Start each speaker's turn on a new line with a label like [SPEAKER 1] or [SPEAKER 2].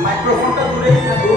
[SPEAKER 1] mas está direito, né?